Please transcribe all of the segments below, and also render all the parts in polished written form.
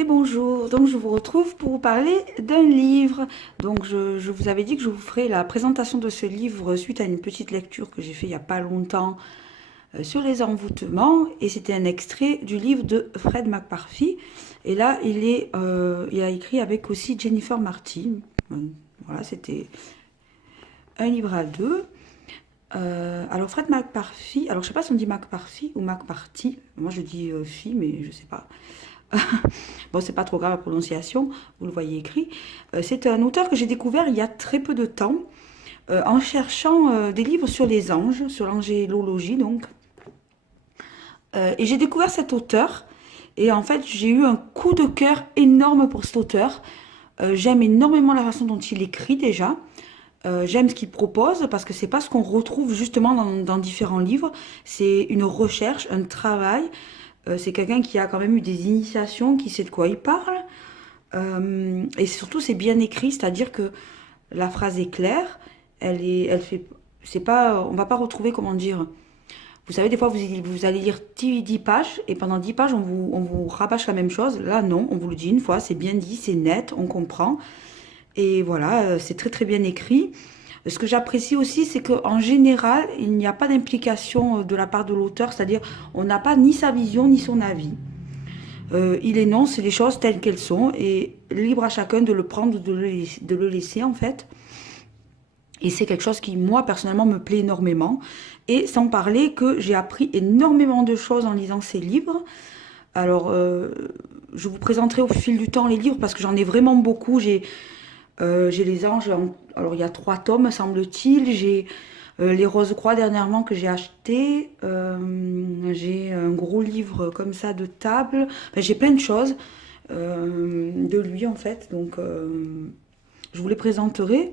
Et bonjour, donc je vous retrouve pour vous parler d'un livre. Donc je vous avais dit que je vous ferai la présentation de ce livre suite à une petite lecture que j'ai fait il n'y a pas longtemps sur les envoûtements. Et c'était un extrait du livre de Fred McCarthy. Et là, il a écrit avec aussi Jennifer Martin. Voilà, c'était un livre à deux. Alors Fred McCarthy, alors je sais pas si on dit McCarthy ou McCarthy. Moi je dis fille, mais je sais pas. Bon, c'est pas trop grave la prononciation, vous le voyez écrit. C'est un auteur que j'ai découvert il y a très peu de temps, en cherchant des livres sur les anges, sur l'angélologie donc. Et j'ai découvert cet auteur, et en fait j'ai eu un coup de cœur énorme pour cet auteur. J'aime énormément la façon dont il écrit déjà. J'aime ce qu'il propose parce que c'est pas ce qu'on retrouve justement dans différents livres. C'est une recherche, un travail. C'est quelqu'un qui a quand même eu des initiations, qui sait de quoi il parle. Et surtout, c'est bien écrit, c'est-à-dire que la phrase est claire. Elle fait, c'est pas, on va pas retrouver, comment dire. Vous savez, des fois, vous allez lire 10 pages et pendant 10 pages, on vous rabâche la même chose. Là, non, on vous le dit une fois, c'est bien dit, c'est net, on comprend. Et voilà, c'est très très bien écrit. Ce que j'apprécie aussi, c'est qu'en général, il n'y a pas d'implication de la part de l'auteur, c'est-à-dire on n'a pas ni sa vision ni son avis. Il énonce les choses telles qu'elles sont et libre à chacun de le prendre ou de le laisser en fait. Et c'est quelque chose qui, moi, personnellement, me plaît énormément. Et sans parler que j'ai appris énormément de choses en lisant ces livres. Alors, je vous présenterai au fil du temps les livres parce que j'en ai vraiment beaucoup. J'ai les anges, alors il y a 3 tomes, semble-t-il. J'ai les Rose-Croix dernièrement que j'ai acheté. J'ai un gros livre comme ça de table. Enfin, j'ai plein de choses de lui en fait. Donc, je vous les présenterai.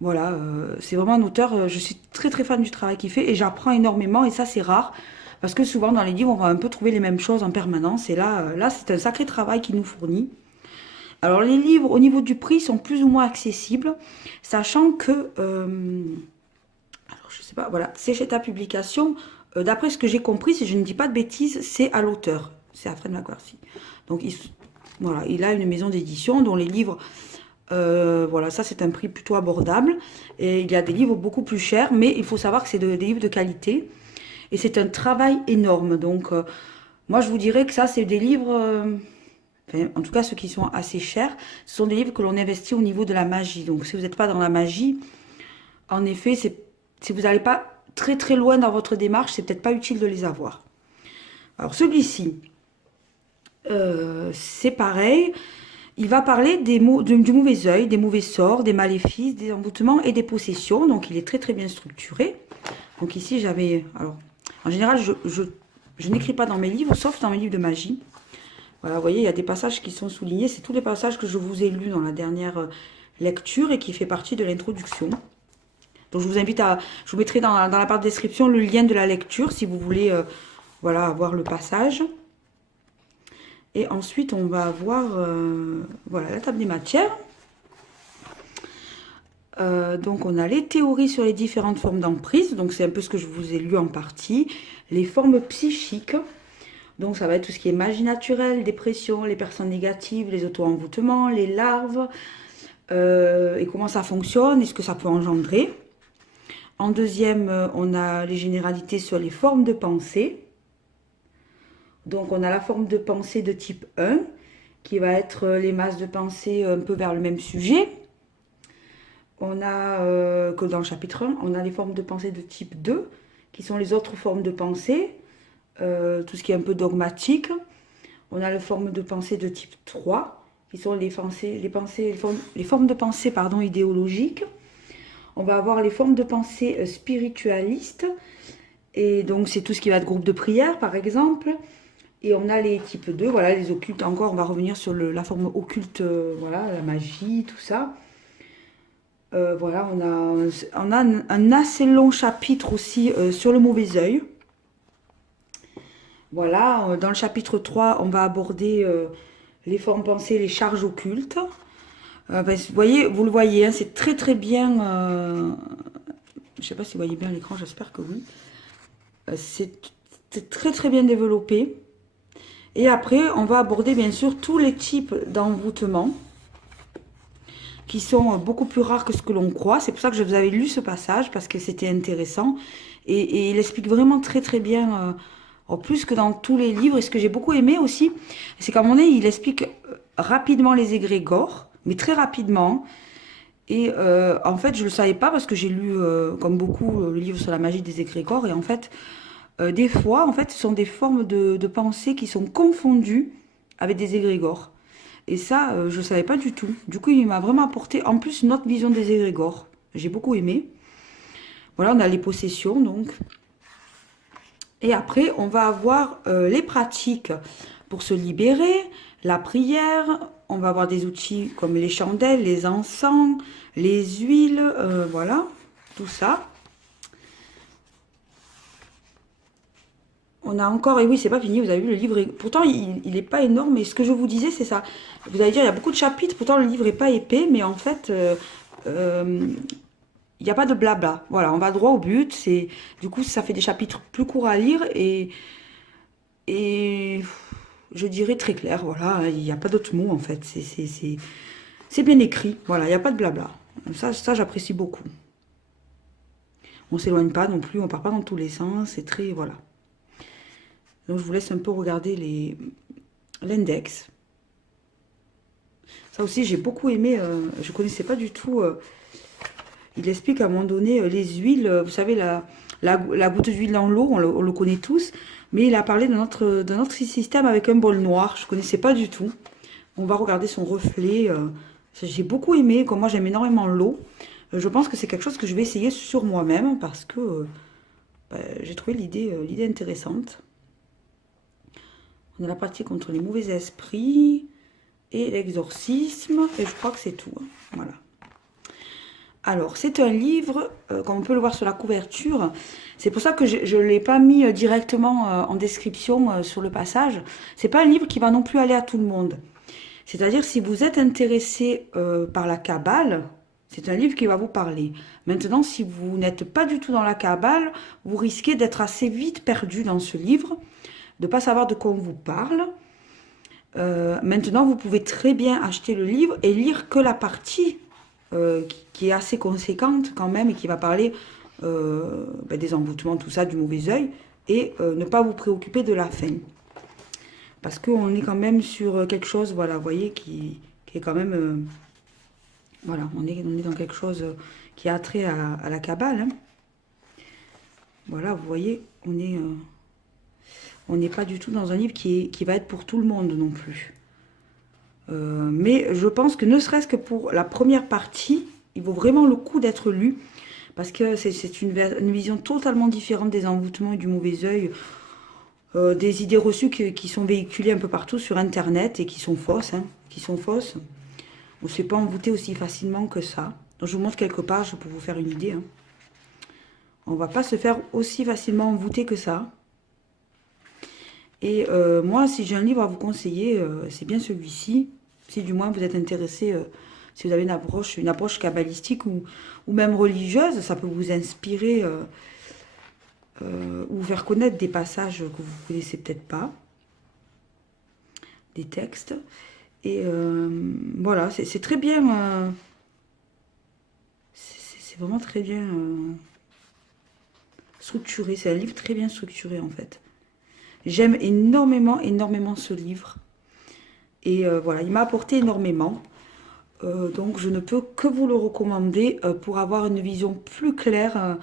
Voilà, c'est vraiment un auteur, je suis très très fan du travail qu'il fait et j'apprends énormément et ça c'est rare parce que souvent dans les livres on va un peu trouver les mêmes choses en permanence et là c'est un sacré travail qu'il nous fournit. Alors les livres au niveau du prix sont plus ou moins accessibles, sachant que, alors je sais pas, voilà, c'est chez ta publication. D'après ce que j'ai compris, si je ne dis pas de bêtises, c'est à l'auteur, c'est à Fred McCarthy. Donc voilà, il a une maison d'édition dont les livres, voilà, ça c'est un prix plutôt abordable. Et il y a des livres beaucoup plus chers, mais il faut savoir que c'est des livres de qualité. Et c'est un travail énorme. Donc moi je vous dirais que ça c'est des livres... enfin, en tout cas, ceux qui sont assez chers, ce sont des livres que l'on investit au niveau de la magie. Donc, si vous n'êtes pas dans la magie, en effet, si vous n'allez pas très très loin dans votre démarche, c'est peut-être pas utile de les avoir. Alors, celui-ci, c'est pareil. Il va parler du mauvais œil, des mauvais sorts, des maléfices, des envoûtements et des possessions. Donc, il est très très bien structuré. Donc, ici, j'avais. Alors, en général, je n'écris pas dans mes livres, sauf dans mes livres de magie. Voilà, vous voyez, il y a des passages qui sont soulignés. C'est tous les passages que je vous ai lus dans la dernière lecture et qui fait partie de l'introduction. Donc je vous invite à... Je vous mettrai dans la barre de description le lien de la lecture si vous voulez voilà, avoir le passage. Et ensuite, on va avoir voilà, la table des matières. Donc on a les théories sur les différentes formes d'emprise. Donc c'est un peu ce que je vous ai lu en partie. Les formes psychiques. Donc ça va être tout ce qui est magie naturelle, dépression, les personnes négatives, les auto-envoûtements, les larves, et comment ça fonctionne et ce que ça peut engendrer. En deuxième, on a les généralités sur les formes de pensée. Donc on a la forme de pensée de type 1, qui va être les masses de pensée un peu vers le même sujet. On a, que dans le chapitre 1, on a les formes de pensée de type 2, qui sont les autres formes de pensée. Tout ce qui est un peu dogmatique. On a les formes de pensée de type 3, qui sont les formes de pensée pardon, idéologiques. On va avoir les formes de pensée spiritualistes, et donc c'est tout ce qui va être groupe de prière par exemple. Et on a les types 2, voilà, les occultes encore, on va revenir sur la forme occulte, voilà, la magie, tout ça. Voilà, on a un assez long chapitre aussi sur le mauvais œil. Voilà, dans le chapitre 3, on va aborder les formes pensées, les charges occultes. Vous le voyez, hein, c'est très très bien. Je ne sais pas si vous voyez bien l'écran, j'espère que oui. C'est très très bien développé. Et après, on va aborder bien sûr tous les types d'envoûtements qui sont beaucoup plus rares que ce que l'on croit. C'est pour ça que je vous avais lu ce passage, parce que c'était intéressant. Et il explique vraiment très très bien, en plus que dans tous les livres. Et ce que j'ai beaucoup aimé aussi, c'est qu'à un moment donné, il explique rapidement les égrégores, mais très rapidement. Et en fait, je ne le savais pas parce que j'ai lu, comme beaucoup, le livre sur la magie des égrégores. Et en fait, des fois, en fait, ce sont des formes de pensée qui sont confondues avec des égrégores. Et ça, je ne savais pas du tout. Du coup, il m'a vraiment apporté en plus une autre vision des égrégores. J'ai beaucoup aimé. Voilà, on a les possessions donc. Et après, on va avoir les pratiques pour se libérer, la prière. On va avoir des outils comme les chandelles, les encens, les huiles, voilà, tout ça. On a encore, et oui, c'est pas fini, vous avez vu le livre, pourtant il n'est pas énorme, mais ce que je vous disais, c'est ça. Vous allez dire, il y a beaucoup de chapitres, pourtant le livre n'est pas épais, mais en fait, il n'y a pas de blabla. Voilà, on va droit au but, du coup, ça fait des chapitres plus courts à lire et je dirais très clair, voilà, il n'y a pas d'autres mots en fait, c'est bien écrit, voilà, il n'y a pas de blabla. Ça j'apprécie beaucoup. On s'éloigne pas non plus, on part pas dans tous les sens, c'est très, voilà. Donc je vous laisse un peu regarder l'index. Ça aussi j'ai beaucoup aimé, je connaissais pas du tout. Il explique à un moment donné les huiles, vous savez la goutte d'huile dans l'eau, on le connaît tous, mais il a parlé de notre système avec un bol noir, je connaissais pas du tout. On va regarder son reflet. J'ai beaucoup aimé, comme moi j'aime énormément l'eau. Je pense que c'est quelque chose que je vais essayer sur moi-même parce que j'ai trouvé l'idée intéressante. On a la pratique contre les mauvais esprits et l'exorcisme. Et je crois que c'est tout. Hein. Voilà. Alors, c'est un livre, comme on peut le voir sur la couverture. C'est pour ça que je ne l'ai pas mis directement en description sur le passage. C'est pas un livre qui va non plus aller à tout le monde. C'est-à-dire, si vous êtes intéressé par la Kabbale, c'est un livre qui va vous parler. Maintenant, si vous n'êtes pas du tout dans la Kabbale, vous risquez d'être assez vite perdu dans ce livre, de ne pas savoir de quoi on vous parle. Maintenant, vous pouvez très bien acheter le livre et lire que la partie qui est assez conséquente quand même et qui va parler des envoûtements, tout ça, du mauvais œil, et ne pas vous préoccuper de la fin. Parce qu'on est quand même sur quelque chose, voilà, vous voyez, qui est quand même... voilà, on est dans quelque chose qui a trait à la Kabbale. Hein. Voilà, vous voyez, on n'est pas du tout dans un livre qui va être pour tout le monde non plus. Mais je pense que ne serait-ce que pour la première partie, il vaut vraiment le coup d'être lu. Parce que c'est une vision totalement différente des envoûtements et du mauvais œil. Des idées reçues qui sont véhiculées un peu partout sur Internet et qui sont fausses. Hein, qui sont fausses. On ne se fait pas envoûter aussi facilement que ça. Donc je vous montre quelques pages pour vous faire une idée. Hein. On ne va pas se faire aussi facilement envoûter que ça. Et moi, si j'ai un livre à vous conseiller, c'est bien celui-ci. Si du moins vous êtes intéressé, si vous avez une approche kabbalistique ou même religieuse, ça peut vous inspirer ou vous faire connaître des passages que vous ne connaissez peut-être pas, des textes. Et voilà, c'est très bien, c'est vraiment très bien structuré. C'est un livre très bien structuré en fait. J'aime énormément, énormément ce livre. Et voilà, il m'a apporté énormément. Donc je ne peux que vous le recommander pour avoir une vision plus claire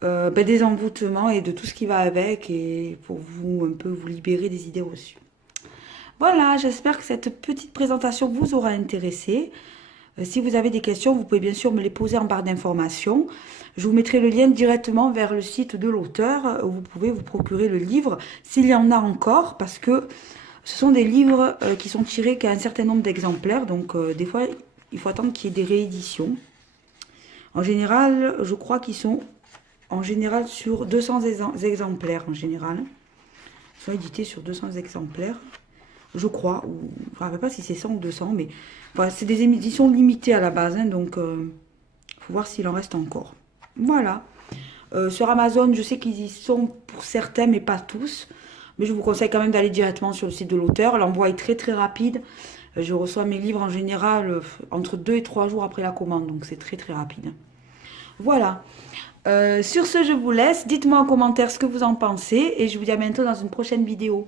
des envoûtements et de tout ce qui va avec et pour vous un peu vous libérer des idées reçues. Voilà, j'espère que cette petite présentation vous aura intéressé. Si vous avez des questions, vous pouvez bien sûr me les poser en barre d'informations. Je vous mettrai le lien directement vers le site de l'auteur où vous pouvez vous procurer le livre s'il y en a encore parce que ce sont des livres qui sont tirés qu'à un certain nombre d'exemplaires. Donc des fois, il faut attendre qu'il y ait des rééditions. En général, je crois qu'ils sont en général sur 200 exemplaires en général. Ils sont édités sur 200 exemplaires. Je crois, ou je ne me rappelle pas si c'est 100 ou 200, mais voilà, c'est des éditions limitées à la base, hein, donc il faut voir s'il en reste encore. Voilà. Sur Amazon, je sais qu'ils y sont pour certains, mais pas tous. Mais je vous conseille quand même d'aller directement sur le site de l'auteur. L'envoi est très très rapide. Je reçois mes livres en général entre 2 et 3 jours après la commande, donc c'est très très rapide. Voilà. Sur ce, je vous laisse. Dites-moi en commentaire ce que vous en pensez et je vous dis à bientôt dans une prochaine vidéo.